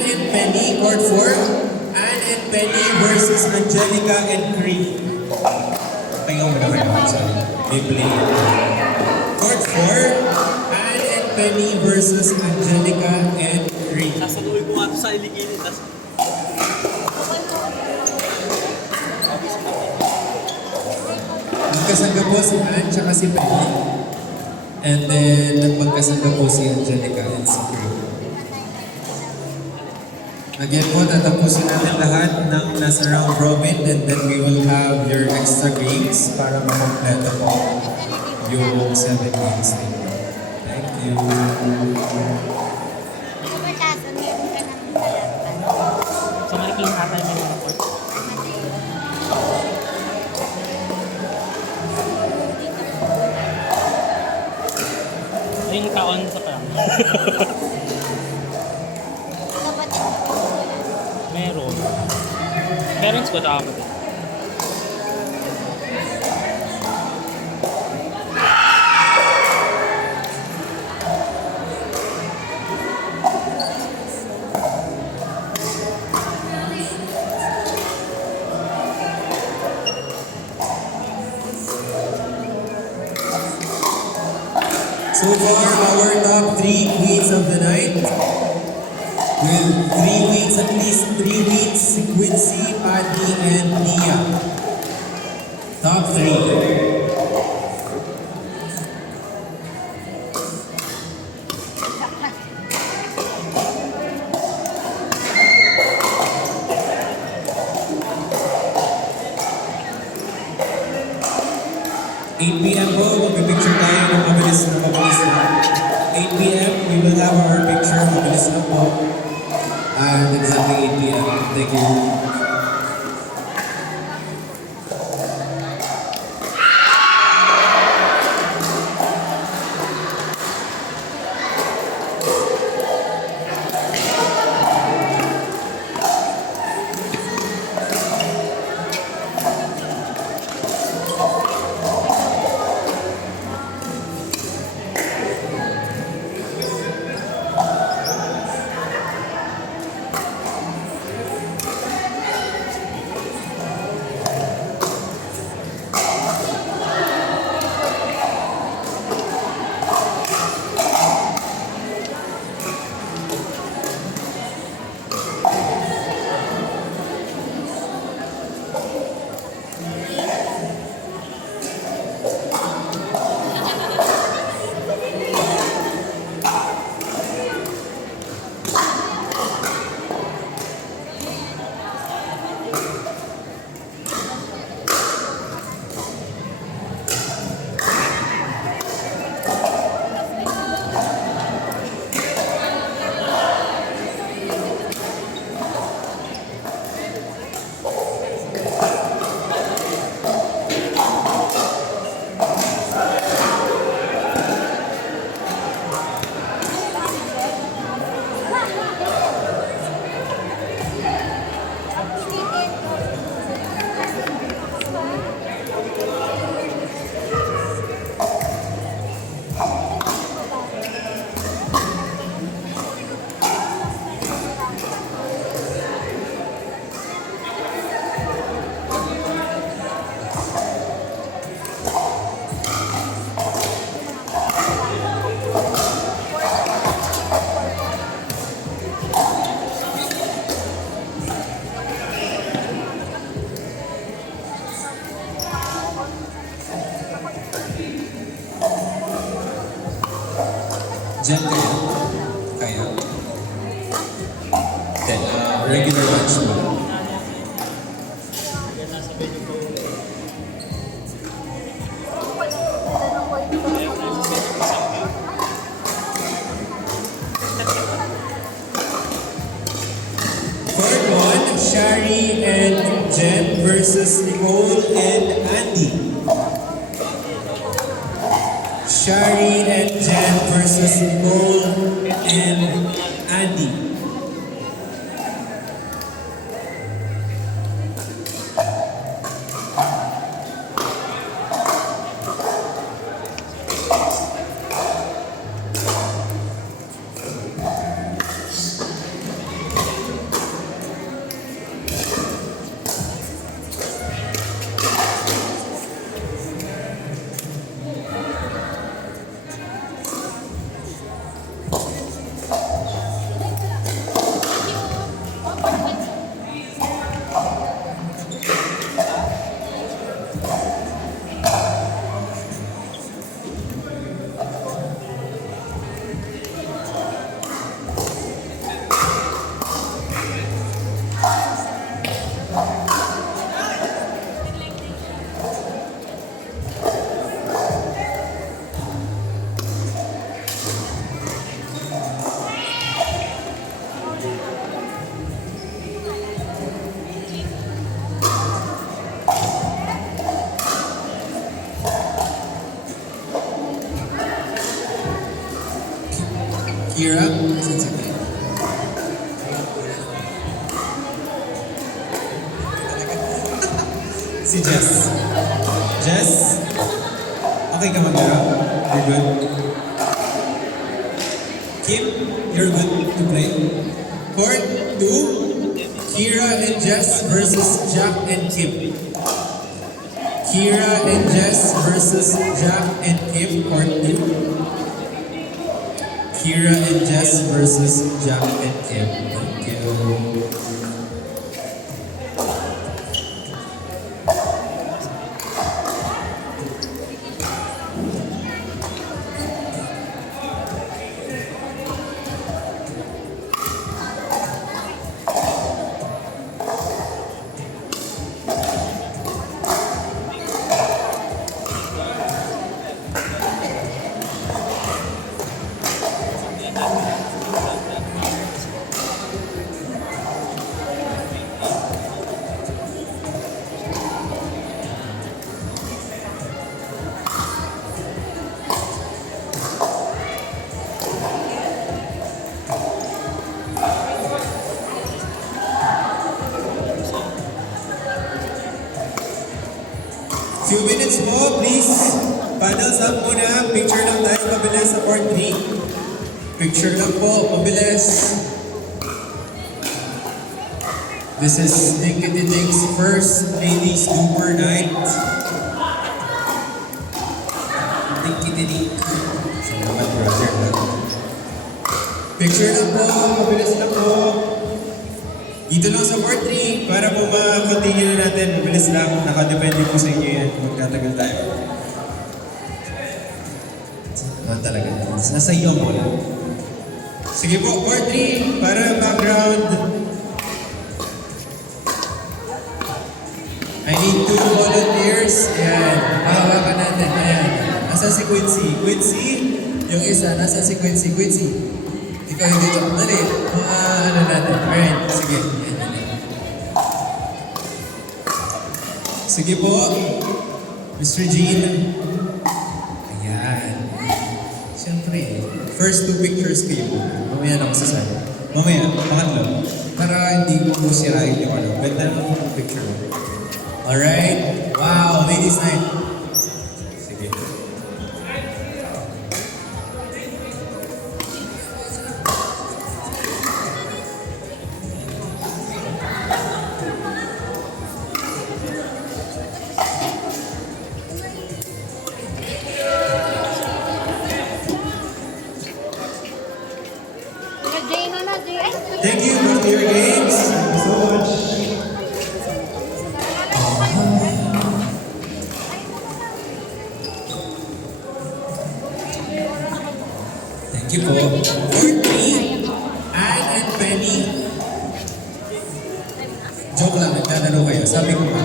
Anne and Penny, court 4. Anne and Penny versus Angelica and Cree. Tingnan mo na kayo. Sorry. May play. Court 4. Anne and Penny versus Angelica and Cree. Sasaluhin ko nga ito sa iligilid. Magkasangga po si Anne tsaka si Penny. And then, magkasangga po si Angelica and si Cree. Again po, tatapusin natin lahat ng nasa round robin and then we will have your extra games para makompleto po yung 7 games ninyo. Thank you. Sa Marikina ata yung mga court. Yung taon sa parang. Meron. Parents ko dapat. So far, our top 3 queens of the night. With 3 wins, at least 3 wins, Quincy, Patty, and Nia. Top 3. PM po, mag-picture tayo ng mabilis na. 8 PM, we will have our picture, mabilis na po. And exactly 8 PM. Thank you. Diyan kaya? Kaya? Then, regular lunch mo. Court 1, Shari and Jen versus Nicole and Andy. Shari and Jen versus Nicole and Andy. Kira, saan si Kira? Si Jess. Jess? Okay ka maglaro? You're good? Kim, you're good to play? Court 2, Kira and Jess versus Jack and Kim. Kira and Jess versus Jack and Kim, Court 2. Kira and Jess versus Jack and Kim. Thank you. Few minutes po, please. Paddles up muna. Picture lang tayo, mabilis sa court 3. Picture lang po, mabilis. This is Ninkity Nink's first ladies Super Night. Ninkity Nink. So naman, brother. Picture lang po, mabilis lang po. Dito lang sa part 3, para po ma-continue na natin, mabilis lang, nakadepende po sa inyo yan kung magtatagal tayo. Talaga, nasa iyo mo lang. Sige po, part 3, para background. I need 2 volunteers. Ayan, hahawakan natin. Ayan, nasa si Quincy. Quincy, yung isa, nasa si Quincy. Quincy, ikaw yung dito. Dali, ano natin. Alright, sige. Sige po, Mr. Jean. Ayan. Siyempre, first 2 pictures kayo. Mamaya na masasabi. Mamaya, pangatlo. Para hindi mo sirain yung ano. Ganda naman po yung picture mo. Alright. Wow, ladies night. Sige. Thank you, Dr. Games. Thank you so much. Thank you po. Courtney, Anne, and Penny. Joke lang, nagtatanong kayo. Sabi ko nga,